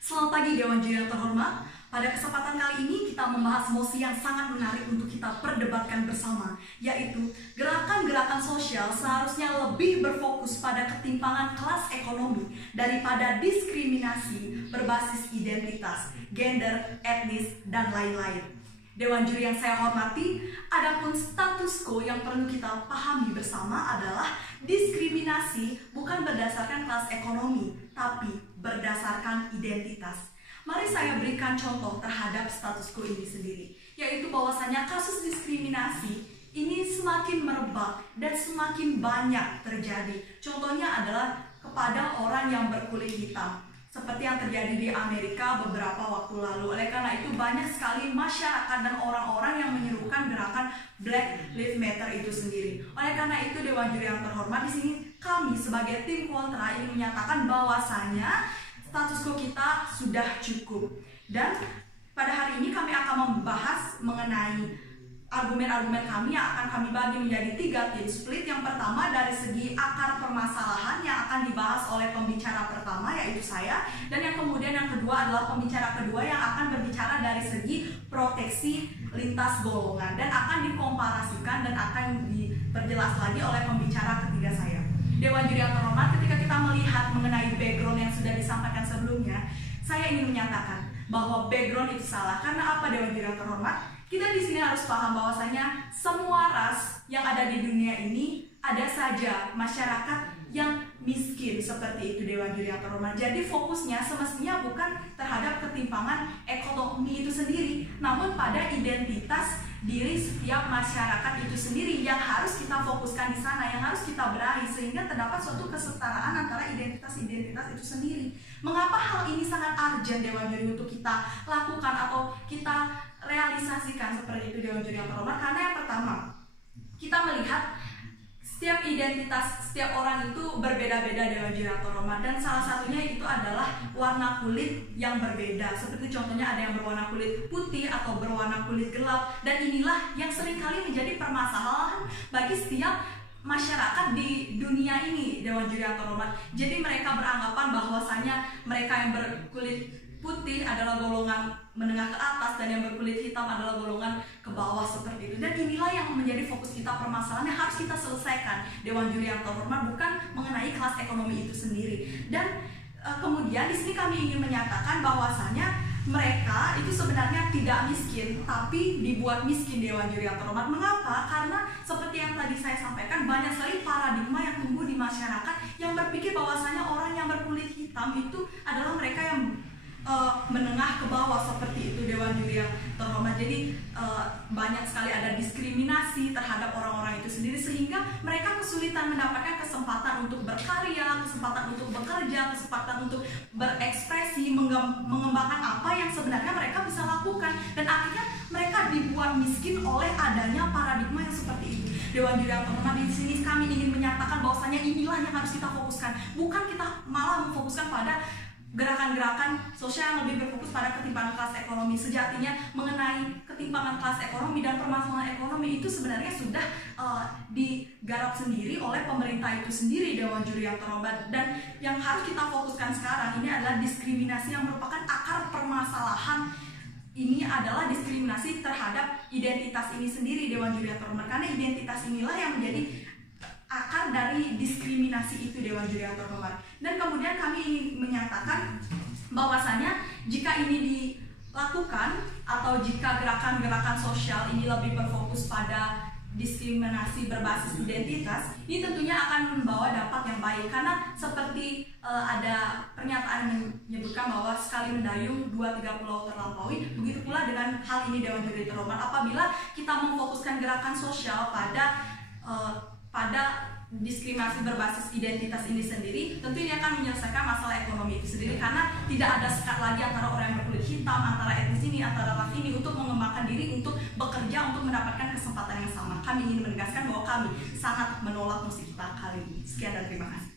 Selamat pagi Dewan Juri yang terhormat. Pada kesempatan kali ini kita membahas mosi yang sangat menarik untuk kita perdebatkan bersama, yaitu gerakan-gerakan sosial seharusnya lebih berfokus pada ketimpangan kelas ekonomi daripada diskriminasi berbasis identitas, gender, etnis, dan lain-lain. Dewan Juri yang saya hormati, adapun status quo yang perlu kita pahami bersama adalah diskriminasi bukan berdasarkan kelas ekonomi, tapi berdasarkan identitas. Mari saya berikan contoh terhadap status quo ini sendiri, yaitu bahwasanya kasus diskriminasi ini semakin merebak dan semakin banyak terjadi. Contohnya adalah kepada orang yang berkulit hitam, seperti yang terjadi di Amerika beberapa waktu lalu. Oleh karena itu banyak sekali masyarakat dan orang-orang yang menyerukan gerakan Black Lives Matter itu sendiri. Oleh karena itu Dewan Juri yang terhormat, di sini kami sebagai tim kontra ingin menyatakan bahwasanya status quo kita sudah cukup. Dan pada hari ini kami akan membahas mengenai argumen-argumen kami yang akan kami bagi menjadi 3 tim split. Yang pertama dari segi akar permasalahan yang akan dibahas oleh pembicara pertama, yaitu saya. Dan yang kemudian yang kedua adalah pembicara kedua yang akan berbicara dari segi proteksi lintas golongan, dan akan dikomparasikan dan akan diperjelas lagi oleh pembicara ketiga saya. Dewan Juri yang terhormat, ketika kita melihat mengenai background yang sudah disampaikan sebelumnya, saya ingin menyatakan bahwa background itu salah. Karena apa, Dewan Juri yang terhormat? Kita di sini harus paham bahwasanya semua ras yang ada di dunia ini ada saja masyarakat yang miskin, seperti itu Dewan Juri yang terhormat. Jadi fokusnya semestinya bukan terhadap ketimpangan ekonomi itu sendiri, namun pada identitas diri setiap masyarakat itu sendiri yang harus kita fokuskan di sana, yang harus kita berahi sehingga terdapat suatu kesetaraan antara identitas-identitas itu sendiri. Mengapa hal ini sangat urgent Dewan Juri untuk kita lakukan atau kita realisasikan seperti itu Dewan Juri yang terhormat? Karena yang pertama, kita melihat setiap identitas, setiap orang itu berbeda-beda Dewan Juri yang terhormat, dan salah satunya itu adalah warna kulit yang berbeda. Seperti contohnya ada yang berwarna kulit putih atau berwarna kulit gelap, dan inilah yang seringkali menjadi permasalahan bagi setiap masyarakat di dunia ini Dewan Juri yang terhormat. Jadi mereka beranggapan bahwasanya mereka yang berkulit putih adalah golongan menengah ke atas dan yang berkulit hitam adalah golongan ke bawah, seperti itu. Dan inilah yang menjadi fokus kita, permasalahan yang harus kita selesaikan Dewan Juri yang terhormat, bukan mengenai kelas ekonomi itu sendiri. Dan kemudian di sini kami ingin menyatakan bahwasanya mereka itu sebenarnya tidak miskin, tapi dibuat miskin Dewan Juri yang terhormat. Mengapa? Karena seperti yang tadi saya sampaikan, banyak sekali paradigma yang tumbuh di masyarakat yang berpikir bahwasanya orang yang berkulit hitam itu adalah mereka yang menengah ke bawah, seperti itu Dewan Juri yang terhormat. Jadi banyak sekali ada diskriminasi terhadap orang-orang itu sendiri, sehingga mereka kesulitan mendapatkan kesempatan untuk berkarya, kesempatan untuk bekerja, kesempatan untuk berekspresi, mengembangkan apa yang sebenarnya mereka bisa lakukan, dan akhirnya mereka dibuat miskin oleh adanya paradigma yang seperti itu. Dewan Juri yang terhormat, di sini kami ingin menyatakan bahwasanya inilah yang harus kita fokuskan, bukan kita malah memfokuskan pada gerakan-gerakan sosial yang lebih berfokus pada ketimpangan kelas ekonomi. Sejatinya mengenai ketimpangan kelas ekonomi dan permasalahan ekonomi itu sebenarnya sudah digarap sendiri oleh pemerintah itu sendiri Dewan Juri yang terhormat. Dan yang harus kita fokuskan sekarang ini adalah diskriminasi yang merupakan akar permasalahan. Ini adalah diskriminasi terhadap identitas ini sendiri Dewan Juri yang terhormat, karena identitas inilah yang menjadi akar dari diskriminasi itu Dewan Juri yang terhormat. Dan kemudian kami ingin menyatakan bahwasanya jika ini dilakukan atau jika gerakan-gerakan sosial ini lebih berfokus pada diskriminasi berbasis identitas, ini tentunya akan membawa dampak yang baik. Karena seperti ada pernyataan yang menyebutkan bahwa sekali mendayung 2-3 pulau terlampaui, begitu pula dengan hal ini Dewan Juri terhormat. Apabila kita memfokuskan gerakan sosial pada diskriminasi berbasis identitas ini sendiri, tentu ini akan menyelesaikan masalah ekonomi itu sendiri, karena tidak ada sekat lagi antara orang yang berkulit hitam, antara etnis ini, antara ras ini untuk mengembangkan diri, untuk bekerja, untuk mendapatkan kesempatan yang sama. Kami ingin menegaskan bahwa kami sangat menolak musik kita kali ini. Sekian dan terima kasih.